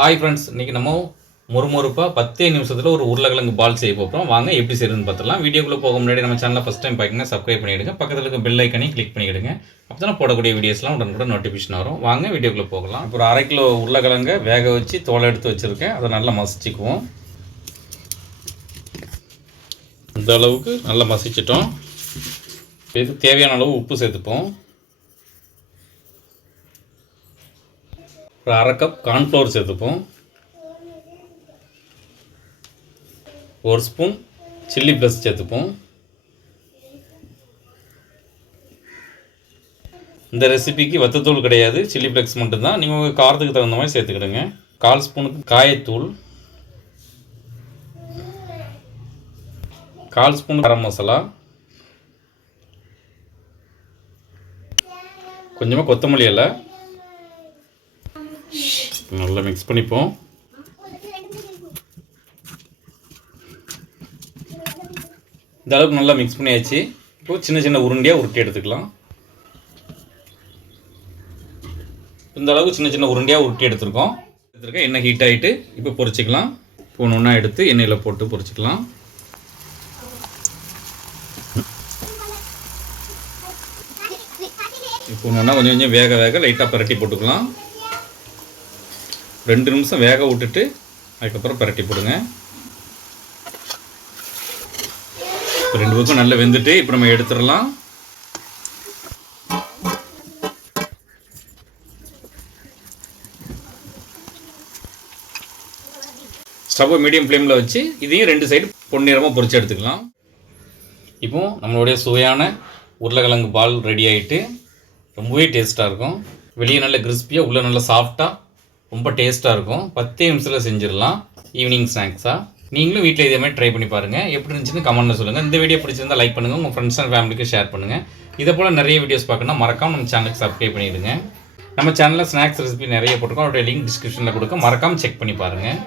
Hi friends, இன்றைக்கி நம்ம முறுமுறுப்பாக 10 நிமிஷத்தில் ஒரு உருளைக்கிழங்கு பால் செய்ய போகிறோம். வாங்க எப்படி செய்யுதுன்னு பார்த்துடலாம். வீடியோக்குள்ளே போக முன்னாடி நம்ம சேனலை ஃபஸ்ட் டைம் பார்க்குங்க, சப்ஸ்கிரைப் பண்ணிவிடுங்க. பக்கத்தில் இருக்க பெல் ஐக்கனையும் கிளிக் பண்ணிவிடுங்க. அப்போ தான் போடக்கூடிய வீடியோஸ்லாம் உடனுக்குடன் நோட்டிஃபிகேஷன் வரும். வாங்க வீடியோக்குள்ளே போகலாம். இப்போ ஒரு 1/2 கிலோ உருளைக்கிழங்கை வேக வச்சு தோலை எடுத்து வச்சுருக்கேன். அதை நல்லா மசிச்சுக்குவோம். இந்த அளவுக்கு நல்லா மசிச்சிட்டோம். இதுக்கு தேவையான அளவு உப்பு சேர்த்துப்போம். ஒரு 1/2 கப் கார்ன்ஃப்ளவர் சேர்த்துப்போம். 1 ஸ்பூன் சில்லி ப்ளஸ் சேர்த்துப்போம். இந்த ரெசிபிக்கு வத்தத்தூள் கிடையாது, சில்லி ஃப்ளெக்ஸ் மட்டும்தான். நீங்கள் உங்கள் காரத்துக்கு தகுந்த மாதிரி சேர்த்துக்கிடுங்க. 1/4 ஸ்பூனுக்கு காயத்தூள், 1/4 ஸ்பூன் கரம் மசாலா, கொஞ்சமாக கொத்தமல்லி இலை. நல்லா மிக்ஸ் பண்ணிப்போம். இந்த அளவுக்கு நல்லா மிக்ஸ் பண்ணியாச்சு. இப்போ சின்ன சின்ன உருண்டையாக உருட்டி எடுத்துக்கலாம். இந்த அளவுக்கு சின்ன சின்ன உருண்டையாக உருட்டி எடுத்துருக்கோம். எண்ணெய் ஹீட் ஆகிட்டு இப்போ பொரிச்சிக்கலாம். இப்போ ஒன்றா எடுத்து எண்ணெயில் போட்டு பொரிச்சிக்கலாம். இப்போ ஒன்றா கொஞ்சம் கொஞ்சம் வேக வேக லைட்டாக பரட்டி போட்டுக்கலாம். 2 நிமிஷம் வேக விட்டுட்டு அதுக்கப்புறம் பரட்டி போடுங்க. இப்போ 2 பக்கம் நல்லா வெந்துட்டு இப்போ நம்ம எடுத்துடலாம். ஸ்டவ்வை மீடியம் ஃப்ளேமில் வச்சு இதையும் 2 சைடு பொன்னிறமாக பொரிச்சு எடுத்துக்கலாம். இப்போ நம்மளுடைய சுவையான உருளைக்கிழங்கு பால் ரெடி ஆகிட்டு ரொம்பவே டேஸ்ட்டாக இருக்கும். வெளியே நல்ல கிறிஸ்பியாக, உள்ளே நல்லா சாஃப்டாக, ரொம்ப டேஸ்ட்டாக இருக்கும். 10 நிமிஷத்தில் செஞ்சிடலாம். ஈவினிங் ஸ்நாக்ஸாக நீங்களும் வீட்டில் இதே மாதிரி ட்ரை பண்ணி பாருங்கள். எப்படி இருந்துச்சுன்னு கமெண்ட்டில் சொல்லுங்கள். இந்த வீடியோ பிடிச்சிருந்தா லைக் பண்ணுங்கள், உங்கள் ஃப்ரெண்ட்ஸ் அண்ட் ஃபேமிலிக்கு ஷேர் பண்ணுங்கள். இதை போல் நிறைய வீடியோஸ் பார்க்கணும்னா மறக்காமல் நம்ம சேனலுக்கு சப்ஸ்கிரைப் பண்ணிவிடுங்க. நம்ம சேனலில் ஸ்நாக்ஸ் ரெசிபி நிறைய போட்டிருக்கோம். அவருடைய லிங்க் டிஸ்கிரிப்ஷனில் கொடுக்க, மறக்காமல் செக் பண்ணி பாருங்கள்.